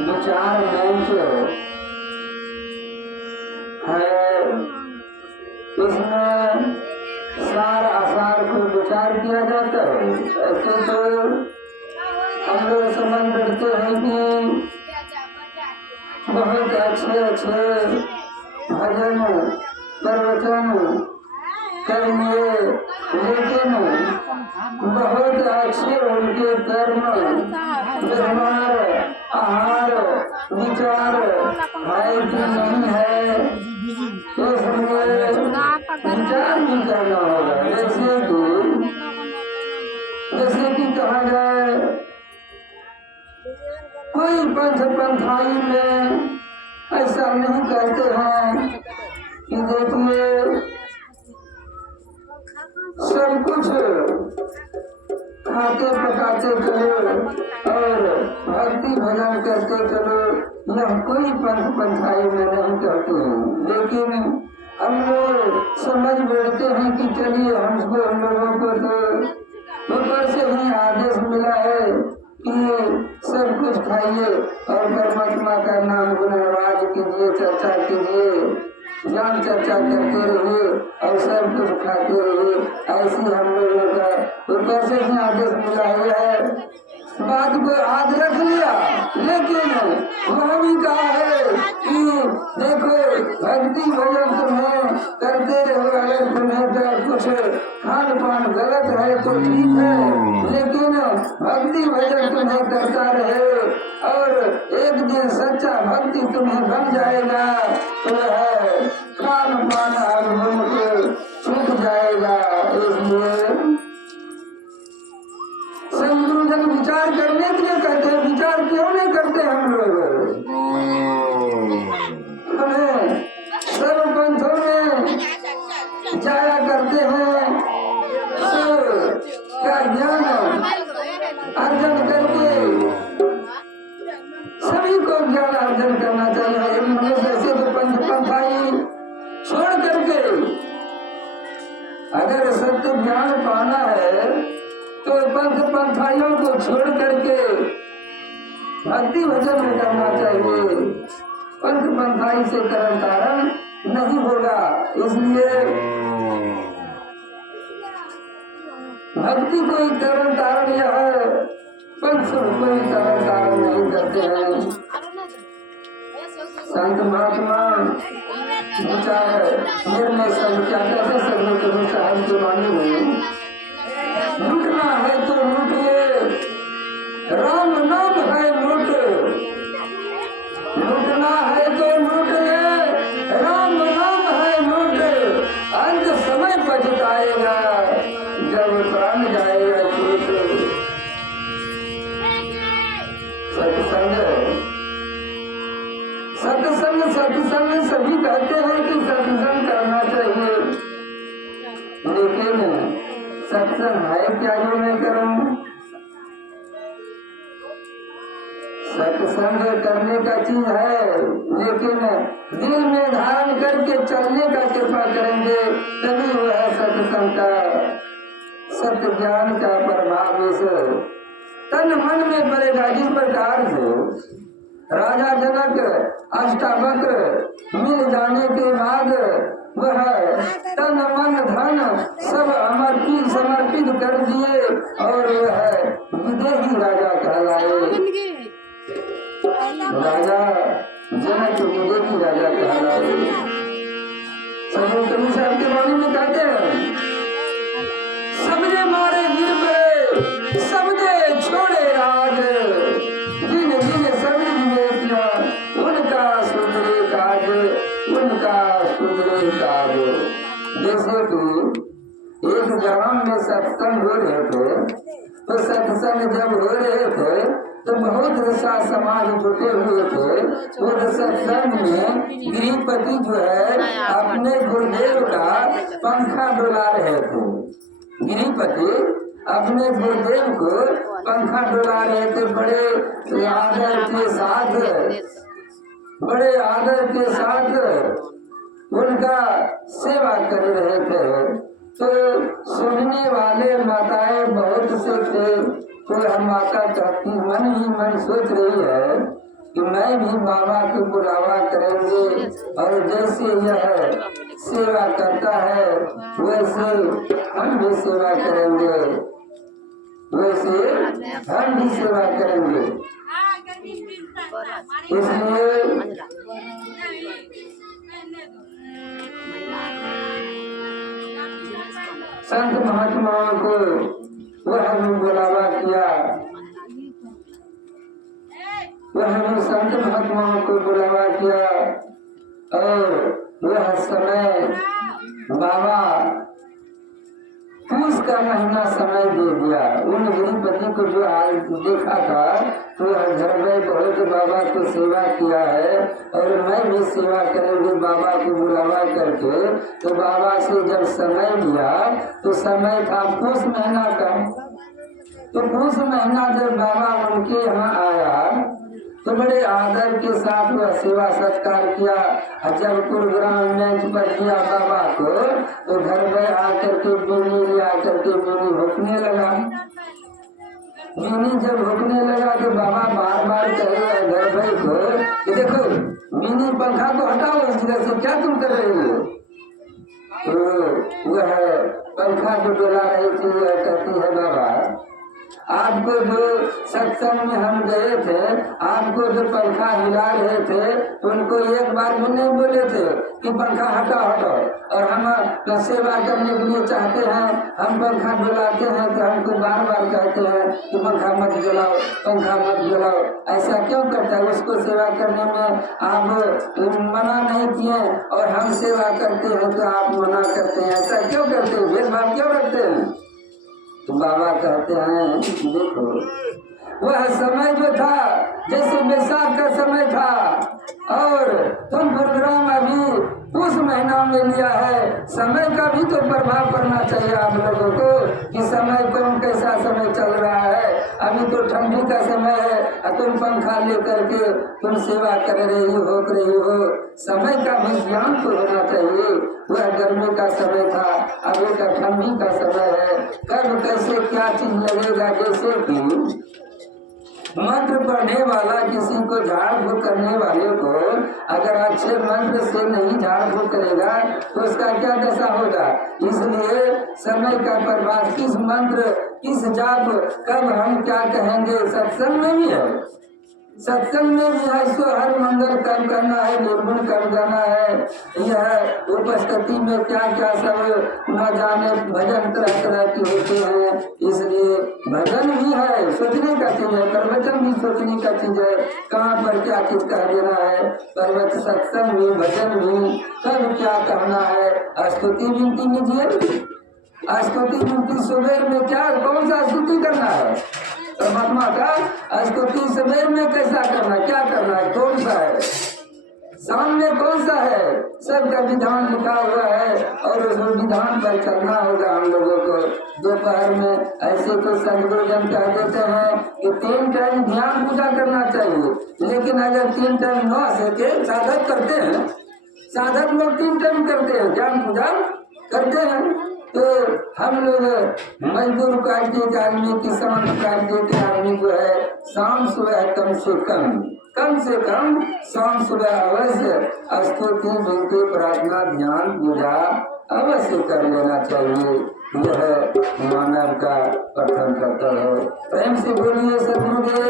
विचार मंच है। इसमें सार आसार को विचार किया जाता है। ऐसे तो हम लोग समझ बैठते हैं कि बहुत अच्छे अच्छे भजन प्रवचन करेंगे, लेकिन बहुत अच्छे उनके कर्म व्यवहार आहार विचार है कि नहीं है, तो इसलिए विचार भी करना होगा। जैसे कि कहा जाए, कोई पंथ पंथाई में ऐसा नहीं कहते हैं कि देखिए सब कुछ खाते पकाते चलो और भक्ति भजन करते चलो, यह कोई पंथ पंथाई में नहीं कहते हैं। लेकिन हम लोग समझ बैठते हैं कि चलिए हमको हम लोगों को तो ऊपर से ही आदेश मिला है कि सब कुछ खाइए और परमात्मा का नाम गुणगान कीजिए, चर्चा कीजिए, ज्ञान चर्चा करते रहिए और सब कुछ खाते रहिए। ऐसी हम लोगों का ऊपर से ही आदेश मिला हुआ है। बात को आज रख लिया, लेकिन वह भी कहा है कि देखो भक्ति भजन तुम्हें करते रहो, अगर तुम्हें तो कुछ खान पान गलत है तो ठीक है, लेकिन भक्ति भजन तुम्हें करता रहे और एक दिन सच्चा भक्ति तुम्हें बन जाएगा तो है खान पान और छूट जाएगा। इसलिए संगुरुजन विचार करने के लिए कहते हैं। विचार क्यों नहीं करते हम लोग? हमें सर्व पंथों में जाया करते हैं, का ज्ञान अर्जन करके सभी को ज्ञान अर्जन करना चाहिए। मनुष्य से तो पंथ पंथाई छोड़ करके अगर सत्य ज्ञान पाना है तो पंथ पंथाइयों को छोड़ करके भक्ति भजन करना चाहिए। पंथ पंथाई से तरन तारण नहीं होगा। इसलिए भक्ति कोई तरन तारण यह है, पंथ कोई तरन तारण नहीं करते हैं। संत महात्मा विचार निर्णय सब क्या कैसे सदगुरु कबीर साहब के वाणी में लूटना है तो लूटिए, राम नाम है लूट, लूटना है तो लूटिए, राम नाम है लूट, अंत समय पछताएगा जब प्राण जाएगा छूट। सत्संग सत्संग सत्संग सभी कहते हैं कि सत्संग करना चाहिए, लेकिन सत्संग है क्या जो मैं करूं? सत्संग करने का चीज है, लेकिन दिल में धारण करके चलने का कृपा करेंगे तभी वह सत्संग का सत्य ज्ञान का प्रभाव इस तन मन में पड़ेगा। जिस प्रकार से राजा जनक अष्टावक्र मिल जाने के बाद वह तन मन धन सब समर्पित कर दिए और वह विदेही राजा कहलाए। राजा जनक विदेही राजा कहलाए। सदगुरु कबीर साहब के वाणी में कहते हैं, सबने मारे गिर पे सबने छोड़े राज, जिन जिन सभी बेटियां उनका सुधरे काज, उनका सुधरे काज। जैसे कि एक ग्राम में सत्संग हो रहे थे, तो सत्संग जब हो रहे थे तो बहुत रसा समाज जुटे हुए थे। वो सत्संग में गृहपति जो है अपने गुरुदेव का पंखा डुला रहे थे। गृहपति अपने गुरुदेव को पंखा डुला रहे थे। बड़े आदर के साथ उनका सेवा कर रहे थे। तो सुनने वाले माताएं बहुत से थे। तो हम माता कहती मन ही मन सोच रही है कि मैं भी बाबा को बुलावा करेंगे और जैसे यह सेवा करता है वैसे हम भी सेवा करेंगे, वैसे हम भी सेवा करेंगे। इसलिए संत महात्माओं को वह भी बुलावा किया, वह भी संत महात्माओं को बुलावा किया और वह समय बाबा पूस का महीना समय दे दिया। उन गिरिपति को जो आज देखा था तो वह घर में बहुत बाबा को सेवा किया है और मैं भी सेवा करेंगे बाबा को बुलावा करके। तो बाबा से जब समय लिया तो समय था पूस महीना का। तो पूस महीना जब बाबा उनके यहाँ आया तो बड़े आदर के साथ वह सेवा सत्कार किया। जब प्रोग्राम मंच पर किया बाबा को तो घर में आकर के बीनी ले आकर के बीनी भुकने लगा। बीनी जब भुकने लगा तो बाबा बार बार कहे घर भाई को कि देखो बीनी पंखा को हटाओ इस जगह से, क्या तुम कर रहे हो। तो वह पंखा को डोला रही थी, वह कहती है बाबा आपको जो सत्संग में हम गए थे, आपको जो पंखा हिला रहे थे तो उनको एक बार भी नहीं बोले थे कि पंखा हटाओ हटाओ, और हम सेवा करने के लिए चाहते हैं, हम पंखा डुलाते हैं तो हमको बार बार कहते हैं कि पंखा मत जलाओ, पंखा मत जलाओ। ऐसा क्यों करता है? उसको सेवा करने में आप मना नहीं किए और हम सेवा करते हैं तो आप मना करते हैं, ऐसा क्यों करते हैं? भेदभाव क्यों करते हैं? तो बाबा कहते हैं देखो वह समय जो था जैसे बैसाख का समय था और तुम प्रोग्राम अभी उस महीना में लिया है, समय का भी तो प्रभाव पड़ना चाहिए आप लोगों को कि समय कौन कैसा समय चल रहा है। अभी तो ठंडी का समय है और तुम पंखा लेकर के तुम सेवा कर रही हो, समय का भी ज्ञान तो होना चाहिए। वह गर्मी का समय था, अभी का ठंडी का समय है, कब कैसे क्या चीज लगेगा। जैसे कि मंत्र पढ़ने वाला किसी को झाड़ फूक करने वाले को अगर अच्छे मंत्र से नहीं झाड़ फूक करेगा तो उसका क्या दशा होगा। इसलिए समय का प्रभाव किस मंत्र किस जाप कब हम क्या कहेंगे सत्संग में भी है, सत्संग में भी है। सो हर मंगल कब करना है, निर्गुण कब जाना है, यह उपस्थिति में क्या क्या सब न जाने भजन तरह तरह के होते हैं। इसलिए भजन भी है, सोचने का चीज है, प्रवचन भी सोचने का चीज है, कहाँ पर क्या चीज कह देना है। प्रवचन सत्संग भी भजन भी कब क्या कहना है। स्तुति विनती लीजिए, स्तुति विनती सुबह में क्या कौन सा स्तुति करना है परमात्मा का, स्तुति सवेर में कैसा करना, क्या करना है, कौन सा है, सामने कौन सा है, सबका विधान लिखा हुआ है और उस विधान पर चलना होगा हम लोगों को। दोपहर में ऐसे तो सदगुरुजन कह देते हैं कि 3 टाइम ध्यान पूजा करना चाहिए, लेकिन अगर 3 टाइम न आ सके, साधक करते हैं, साधक लोग 3 टाइम करते हैं, ध्यान पूजा करते हैं। तो हम लोग मजदूर काटने के आदमी, किसान काटने के आदमी को है शाम सुबह कम से कम शाम सुबह अवश्य स्तुति विनती प्रार्थना ध्यान पूजा अवश्य कर लेना चाहिए। यह मानव का प्रथम कर्तव्य है। प्रेम से बोलिए सदगुरुदेव